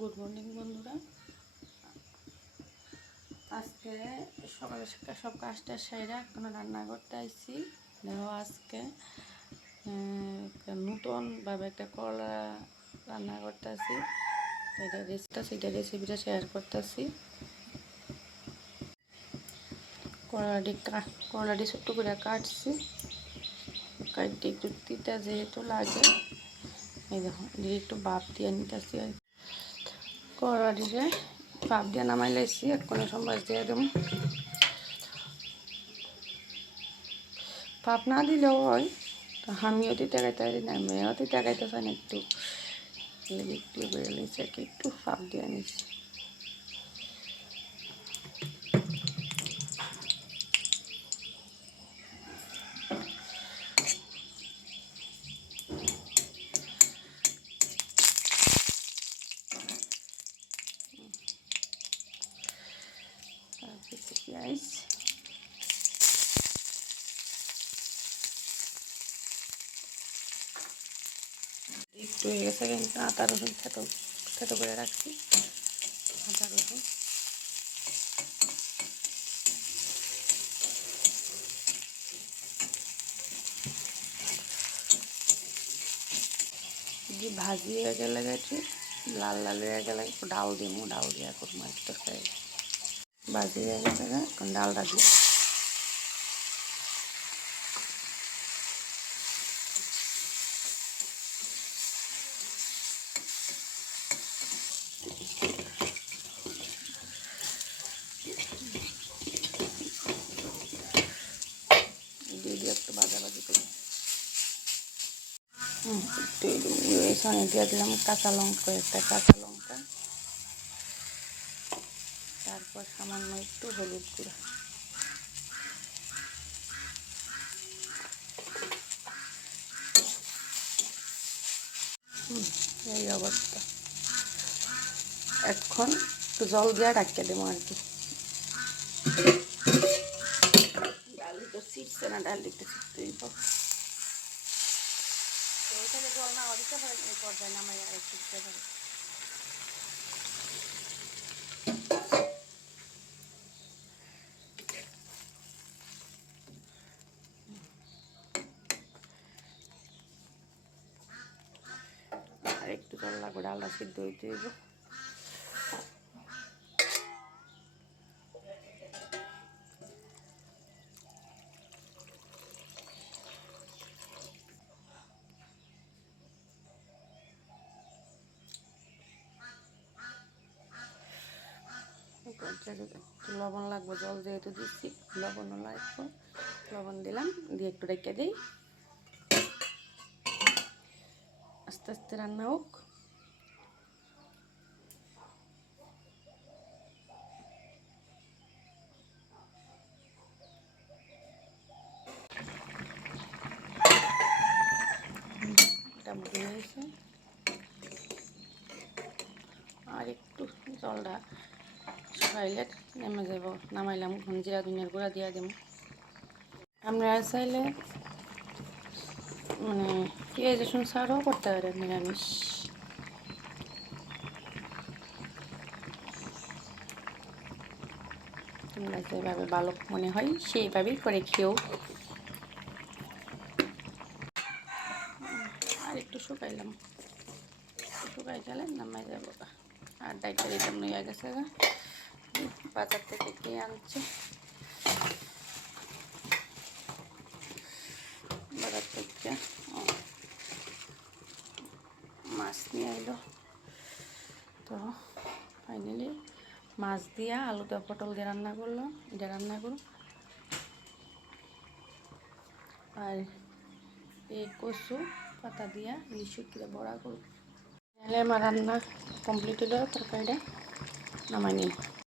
Good morning বন্ধুরা। আজকে সকালে সব কাজটা সেরে এখনো রান্না করতে আইছি। দেখো আজকে নতুনভাবে একটা করলা রান্না করতেছি। সেটা রেসিপিটা শেয়ার করতেছি। করলাটি ছোট্ট করে কাটছি, কাটতে একটু তিতা যেহেতু লাগে, এই দেখো একটু ভাপ দিয়ে নিতেছি। আর করলাটিতে ভাপ দিয়ে নামাই লাইছি, কোনো সময় দিয়ে দেবো। ভাপ না দিলেও হয়, তো আমিও দিতে গাইতে পারি না, মেয়েও দিতে গাইতে চান। একটু বেড়ে নিচ্ছে আর কি, একটু ভাপ দিয়ে নিচ্ছি। পেঁয়াজ একটু হয়ে গেছে, কিন্তু আদা রসুন থেতো করে রাখছি। আদা রসুন যে ভাজি হয়ে গেলে গেছে, লাল লাল হয়ে গেলে একটু ডাল দিব, ডাল দিয়ে করবো একটু তরকারি। ভাজি হয়ে গেছে, এখন ডালটা দিই। দিয়ে একটু ভাজাভাজি করি। একটু এখানে দিয়ে দিলাম কাঁচা লঙ্কা, একটা কাঁচা লঙ্কা, তারপর সামান্য একটু হলুদ গুঁড়া। এই অবস্থা। এখন একটু জল দিয়ে রাখতে দেবো আর কি। ডাল দিতে ছিটছে না, ডাল দিতে ছিটতেই পাবো। তো ওইখানে জল না দিতে পারে, এই পর্যায়ে নামাই আর একটু দিতে পারে। আর একটু জল লাগবে, ডালটা সিদ্ধ হইতে দিব। লবণ লাগবে, জল যেহেতু দিচ্ছি লবণও লাগবে। লবণ দিলাম, দিয়ে একটু রেখে দিই, আস্তে আস্তে রান্না হোক। মোটামুটি হয়েছে, আর একটু জলটা শুকাইলে নেমে যাব। নামাইলাম, জিরা ধনিয়ার গুঁড়া দিয়ে দেবো। আমরা চাইলে মানে পেঁয়াজ রসুন ছাড়াও করতে পারেন নিরামিষ। তোমরা যেভাবে ভালো মনে হয় সেইভাবেই করে খেয়েও। আর একটু শুকাইলাম, শুকাই গেলে নামাই যাবো। আর ডাইটা দিতাম নিয়ে গেছে, বাজার থেকে খেয়ে আনছে। বাজার থেকে মাছ নিয়ে এলো, তো ফাইনালি মাছ দিয়া আলু দিয়ে পটল দিয়ে রান্না করলো। এটা রান্না করো। আর এই কচু পাতা দিয়া শুকিয়ে বড়া করো। তাহলে আমার রান্না কমপ্লিট হলো, তরকারিটা নামাই নিই।